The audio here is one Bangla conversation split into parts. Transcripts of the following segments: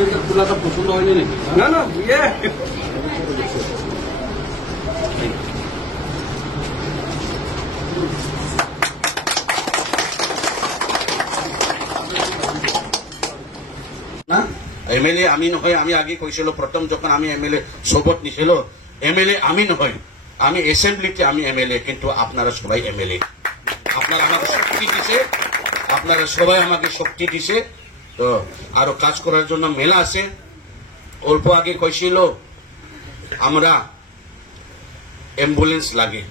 সেন্টার খোলাটা পছন্দ হয়নি নাকি? না না এমএলএ আমি নহয়, আমি আগে কৈছিল প্রথম যখন আমি এমএলএ শপথ নিছিল, এমএলএ আমি নহয়, আমি এসেম্বলিতে আমি এমএলএ, কিন্তু আপনারা সবাই এমএলএ। আপনারা আমাকে শক্তি দিছে, আপনারা সবাই আমাকে শক্তি দিছে, তো আরো কাজ করার জন্য মেলা আছে। অল্প আগে কৈছিল আমরা অ্যাম্বুলেন্স লাগে,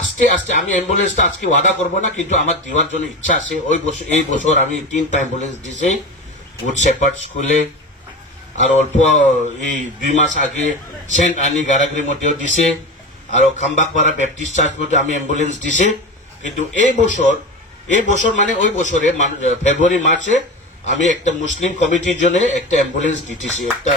আস্তে আস্তে আমি অ্যাম্বুলেন্সটা আজকে ওয়াদা করবো না, কিন্তু আমার দেওয়ার জন্য ইচ্ছা আছে। ওই বছর এই বছর আমি 3টা অ্যাম্বুলেন্স দিছি গুড শেপার্ড স্কুলে, আর অল্প এই 2 মাস আগে সেন্ট আনি গারাগির মধ্যেও দিছে, আর খাম্বাকপাড়া ব্যাপটিস্ট চার্চ মধ্যে আমি অ্যাম্বুলেন্স দিছে। কিন্তু এই বছর মানে ওই বছরে ফেব্রুয়ারি মার্চে আমি একটা মুসলিম কমিটির জন্য একটা অ্যাম্বুলেন্স দিতেছি। একটা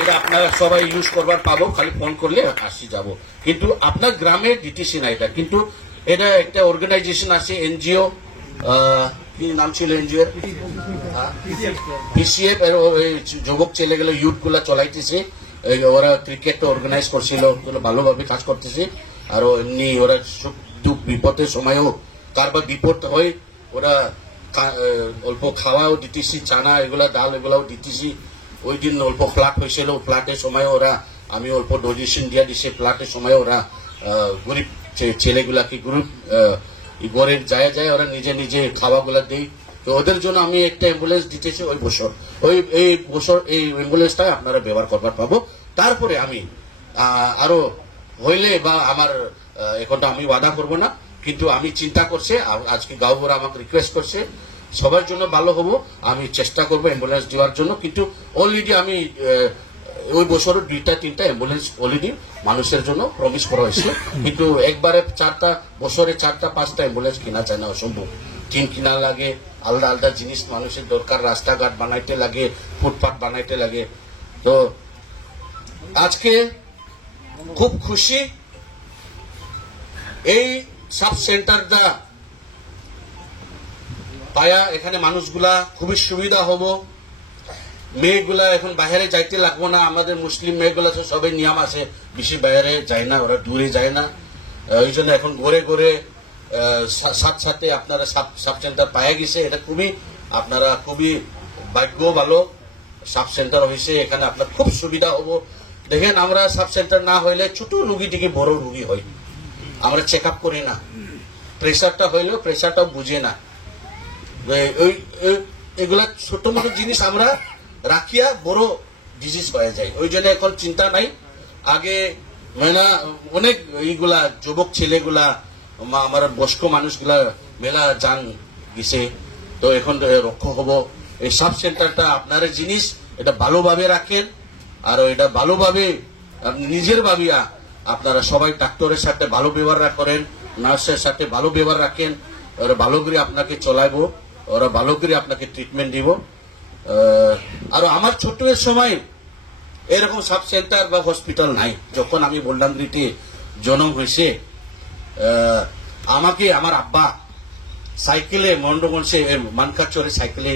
এটা আপনারা সবাই ইউজ করবার পাবো, খালি ফোন করলে আসি যাব। কিন্তু আপনার গ্রামে দিতেছি না এটা, কিন্তু এটা একটা অর্গানাইজেশন আছে এনজিও, কি নাম ছিল এনজিও এর, পিসিএফ, যুবক ছেলেগুলো ইউথ গুলা চলাইতেছে। ওরা ক্রিকেট অর্গানাইজ করছিল, ভালোভাবে কাজ করতেছে। আর এমনি ওরা সুখ দুঃখ বিপদের সময়ও কারবার বিপদ হয়, ওরা অল্প খাওয়াও দিতেছি, চানা এগুলা ডাল এগুলাও দিতেছি। ওই দিন অল্প ফ্লাট হয়েছিল, ফ্লাটের সময় ওরা আমি অল্প ডোনেশন দিয়া দিছে। ফ্লাটের সময় ওরা গরিব ছেলেগুলাকে গরিব যায় ওরা নিজে নিজে খাওয়াগুলা দেয়। তো ওদের জন্য আমি একটা অ্যাম্বুলেন্স দিতেছি ওই বছর। এই বছর এই অ্যাম্বুলেন্সটা আপনারা ব্যবহার করবার পাবো। তারপরে আমি আরো হইলে বা আমার এখনটা আমি ওয়াদা করব না, কিন্তু আমি চিন্তা করছে, আজকে গাঁওরা আমাকে রিকোয়েস্ট করছে সবার জন্য ভালো হবো, আমি চেষ্টা করবো অ্যাম্বুলেন্স দেওয়ার জন্য। কিন্তু অলরেডি আমি ওই বছরের 2টা-3টা অ্যাম্বুলেন্স অলরেডি মানুষের জন্য প্রমিস করা হয়েছে, কিন্তু একবারে 4টা বছরে 4টা-5টা অ্যাম্বুলেন্স কিনা চায় না, অসম্ভব। টিন কিনা লাগে, আলাদা আলাদা জিনিস মানুষের দরকার, রাস্তাঘাট বানাইতে লাগে, ফুটপাথ বানাইতে লাগে। তো আজকে খুব খুশি, এই সাব সেন্টারটা পায়া এখানে মানুষগুলা খুবই সুবিধা হব। মেয়েগুলা এখন বাইরে যাইতে লাগবো না, আমাদের মুসলিম মেয়েগুলা তো সবাই নিয়ম আছে, বেশি বাইরে যায় না, ওরা দূরে যায় না। ওই জন্য এখন ঘরে ঘরে সাথে আপনারা সাব সেন্টার পায়া গেছে, এটা খুবই আপনারা খুবই ভাগ্য ভালো সাব সেন্টার হয়েছে, এখানে আপনার খুব সুবিধা হবো। দেখেন আমরা সাব সেন্টার না হইলে ছোট রুগী থেকে বড় রুগী হয়, আমরা চেক আপ করি না, প্রেশারটা হইলেও প্রেশারটাও বুঝে না। এগুলা ছোট মোটো জিনিস আমরা রাখিয়া বড় ডিজিজ হয়ে যায়, ওই জন্য এখন চিন্তা নাই। আগে মেলা অনেক এইগুলা যুবক ছেলেগুলা আমার বয়স্ক মানুষগুলা মেলা জান গেছে, তো এখন রক্ষা হবো। এই সাব সেন্টারটা আপনার জিনিস, এটা ভালোভাবে রাখেন, আর এটা ভালোভাবে নিজের ভাবিয়া আপনারা সবাই ডাক্তারের সাথে ভালো ব্যবহার করেন, নার্সের সাথে ভালো ব্যবহার রাখেন, ওরা ভালো করে আপনাকে চলাইবো, ওরা ভালো করে আপনাকে ট্রিটমেন্ট দিব। আর আমার ছোট্টের সময় এরকম সাব সেন্টার বা হসপিটাল নাই। যখন আমি বলডাঙ্গিতে জন্ম হয়েছে, আমাকে আমার আব্বা সাইকেলে মন্ডগঞ্জে মানকাচরে সাইকেলে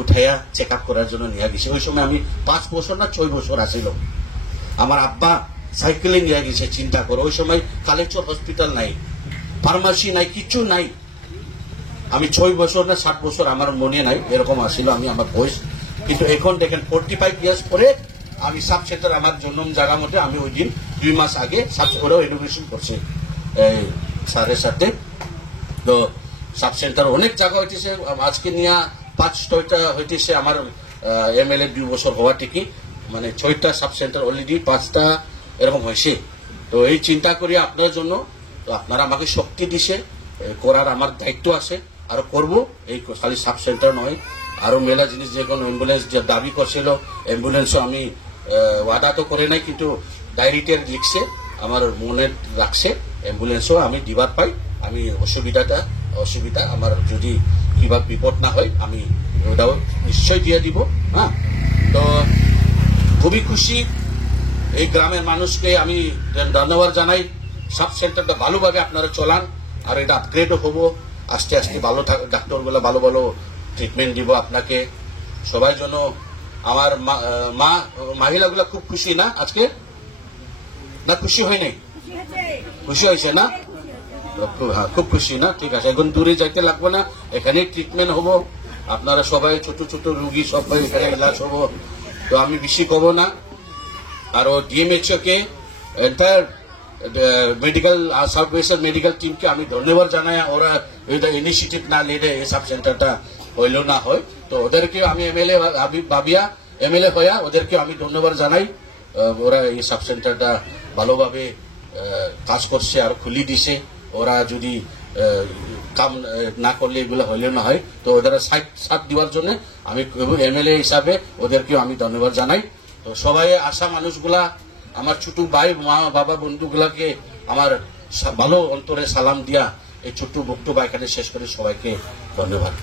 উঠাইয়া চেক আপ করার জন্য নিয়ে গেছে। ওই সময় আমি 5 বছর না 6 বছর আসিল, আমার আব্বা সাইকেলে নিয়ে গেছে। চিন্তা করো, ওই সময় কালেচর হসপিটাল নাই, ফার্মাসি নাই, কিছু নাই। আমি 6 বছর না 7 বছর আমার মনে নাই, এরকম আসিল আমি আমার বয়স। কিন্তু এখন দেখেন 45 ইয়ার্স পরে আমি সাব সেন্টার আমার জন্ম জায়গার মধ্যে আমি ওই দিন 2 মাস আগে ওরাও এডুকেশন করছে স্যারের সাথে। তো সাব সেন্টার অনেক জায়গা হইতেছে, আজকে নিয়ে 5-6টা হইতেছে আমার এমএলএ 2 বছর হওয়া ঠিকই, মানে 6টা সাব সেন্টার অলরেডি 5টা এরকম হয়েছে। তো এই চিন্তা করি আপনার জন্য, তো আপনারা আমাকে শক্তি দিছে, করার আমার দায়িত্ব আছে, আরো করবো। এই খালি সাব সেন্টার নয়, আরো মেলা জিনিস, যে কোনো অ্যাম্বুলেন্স যে দাবি করছিল, অ্যাম্বুলেন্সও আমি ওয়াদা তো করে নাই, কিন্তু ডায়েরিতে লিখছে, আমার মনে রাখছে, অ্যাম্বুলেন্সও আমি দিবার পাই। আমি অসুবিধা আমার যদি কিবা বিপদ না হয় আমি ওটাও নিশ্চয় দিয়ে দিব। হ্যাঁ, তো খুবই খুশি। এই গ্রামের মানুষকে আমি ধন্যবাদ জানাই। সাব সেন্টারটা ভালোভাবে আপনারা চলান, আর এটা আপগ্রেডও হবো, আস্তে আস্তে ভালো ডাক্তারগুলো ভালো ভালো ট্রিটমেন্ট দিব আপনাকে। সবাই জন্য আমার মা মহিলাগুলা খুব খুশি না আজকে, না খুশি হয় নাই? খুশি হয়েছে না? খুব খুশি না? ঠিক আছে, এখন দূরে যাইতে লাগবে না, এখানে ট্রিটমেন্ট হবো, আপনারা সবাই ছোট ছোট রুগী সবাই এখানে ইলাজ হবো। তো আমি বেশি কব না। আর ডিএমএইচও কে entire medical south western medical টিমকে আমি ধন্যবাদ জানাই। ওরা এটা ইনিশিয়েটিভ না নিলে এই সাব সেন্টারটা হইল না হয়। তো ওদেরকেও আমি এমএলএ ভাবিয়া এমএলএ হইয়া ওদেরকেও আমি ধন্যবাদ জানাই। ওরা এই সাব সেন্টারটা ভালোভাবে কাজ করছে আর খুলি দিছে। ওরা যদি কাম না করলে এগুলো হইলে না হয়, তো ওদের সাথ দেওয়ার জন্য আমি এমএলএ হিসাবে ওদেরকেও আমি ধন্যবাদ জানাই। তো সবাই আসা মানুষগুলা, আমার ছোট ভাই মা বাবা বন্ধুগুলাকে আমার ভালো অন্তরে সালাম দিয়া এই ছোট্ট বক্তব্য এখানে শেষ করে সবাইকে ধন্যবাদ।